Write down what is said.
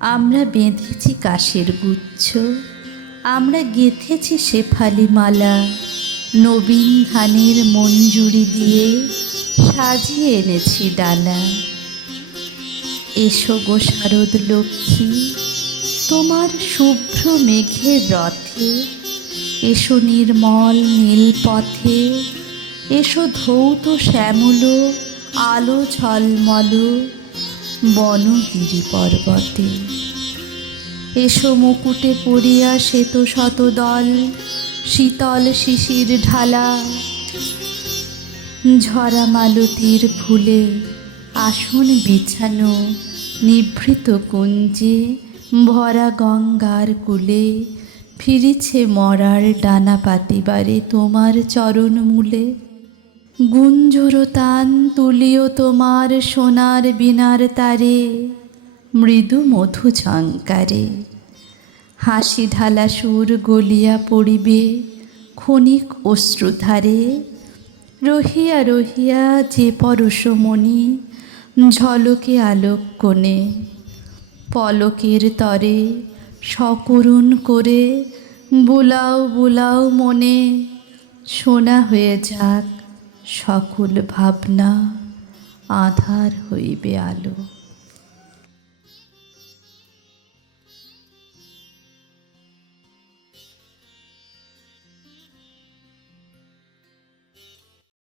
আমরা বেঁধেছি কাশের গুচ্ছ, আমরা গেঁথেছি শেফালি মালা, নবীন ধানের মঞ্জুরি দিয়ে সাজিয়ে এনেছি ডালা। এসো গো শারদ লক্ষ্মী, তোমার শুভ্র মেঘের রথে, এসো নির্মল নীল পথে, এসো ধৌত শ্যামল আলো ঝলমল বনগিরি পর্বতে। এসো মুকুটে পড়িয়া শ্বেত শতদল শীতল শিশির ঢালা, ঝরা মালতীর ফুলে আসন বিছানো নিভৃত কুঞ্জে, ভরা গঙ্গার কূলে ফিরিছে মরার ডানা পাতিবারে তোমার চরণ মূলে। গুঞ্জরো তান তুলিও তোমার সোনার বীণার তারে, মৃদু মধু ঝঙ্কারে হাসি ঢালা সুর গলিয়া পড়িবে ক্ষণিক অশ্রুধারে। রহিয়া রহিয়া যে পরশমণি ঝলকে আলোক কোণে, পলকের তরে সকরুণ করে বুলাও বুলাও মনে। সোনা হয়ে যাক সকল ভাবনা, আধার হইবে আলো।